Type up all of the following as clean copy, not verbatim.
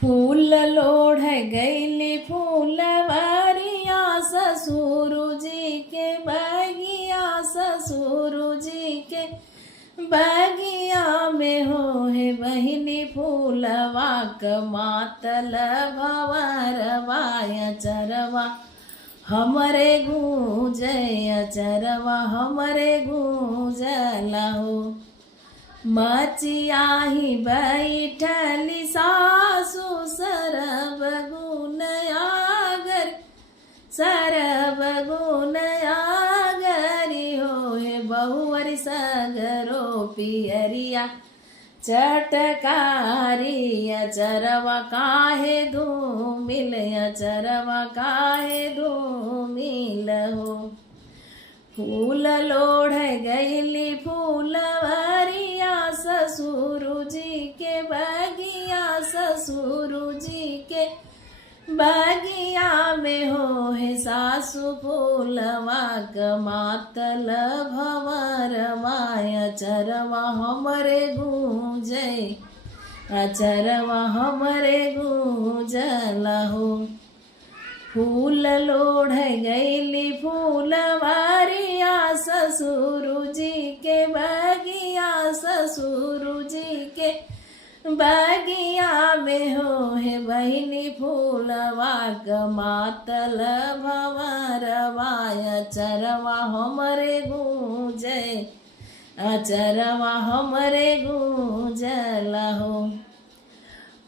फूल लोढ़ गईली फूलवरिया ससुर जी के बगिया, ससुर जी के बगिया में हो हे बहिनी फूलवा क मातल भवरवाय चरवा हमरे गूंजय चरवा हमरे गूंजला हो। मचियाही बैठली सासु सरब गुनयागर, सरब गुनयागरी हो हे बहुवरी सगरो पियरिया चटकारी चरवा काहे धूमिल, चरवा काहे धूमिल हो। फूल लोढ़ गईली फूलवरिया ससुर जी के बगिया, ससुर जी के बगिया में हो हे सासु फूलवा क मातल भवरवाय चरवा हमरे गूंजय, चरवा हमरे गूंजला हो। फूल लोढ़ गईली फूलवरिया ससुर जी के बगिया, ससुर जी के बगिया में हो हे बहिनी फूलवा क मातल भवरवाय चरवा हमरे गूंजय, चरवा हमरे गूंजला हो।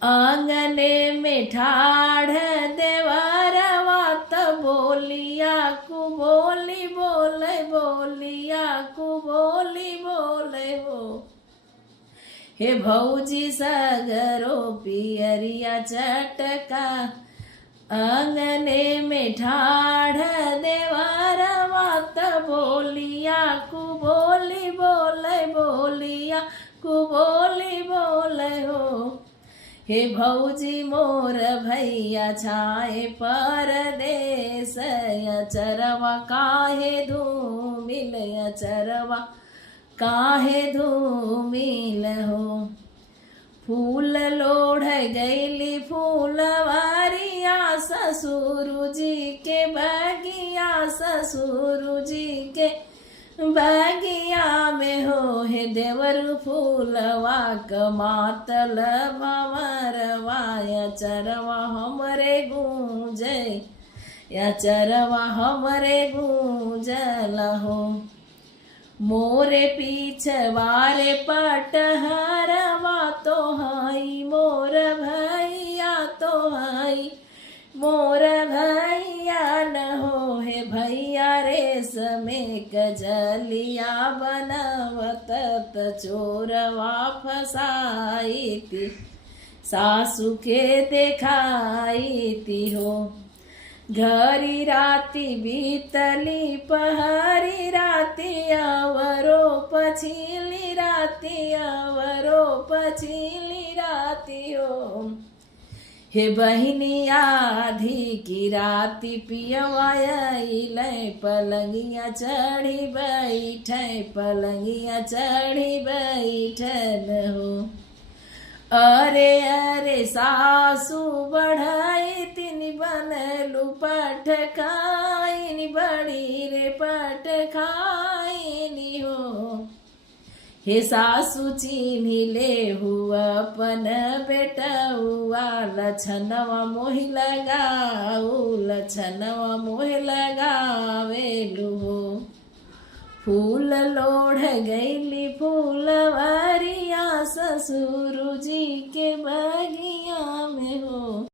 आंगने में ठाढ़ देवरवा त बोलिया कु बोली बोले, बोलिया कु बोली बोले हो। हे भौजी सगरो पियरिया चटका, आंगने में ठाढ़ देवरवा त बोलिया कु बोली बोले, बोलिया कु बोली बोले हो। हे भौजी मोर भैया छाए परदेस, चरवा काहे धूमिल, चरवा काहे धूमिल हो। फूल लोढ़ गईली फूलवरिया ससुर जी के बगिया, ससुर जी के बगिया में हो हे देवर फूलवा क मातल भवरवाय चरवा हमरे गूंजय, या चरवा हमरे गूंजला हो। मोरे पीछवारे पटहरवा तो हाई मोर भैया, तो हाई मोर भैया न हो हे भैया रेशमे कजलिया बनवत चोरवा फसाई थी, सासु के देखाई थी हो। घरी राती बीतली पहरी राती आवरो पछिली राती, आवरो पछिली राती हो। हे बहिनी आधी की राती पियवाई पलंगिया चढ़ी बैठे, पलंगिया चढ़ी बैठन हो। अरे अरे सासू बढ़ाई तिनी बनलू पटखाइनी, बड़ी रे पटखाइनी हो। हे सासु चिन्ही ले हुआ अपन बेटा हुआ, लछनवा मोहि लगाऊ, लछनवा मोहि लगावेलू हो। फूल लोढ़ गईली फूलवरिया ससुर जी के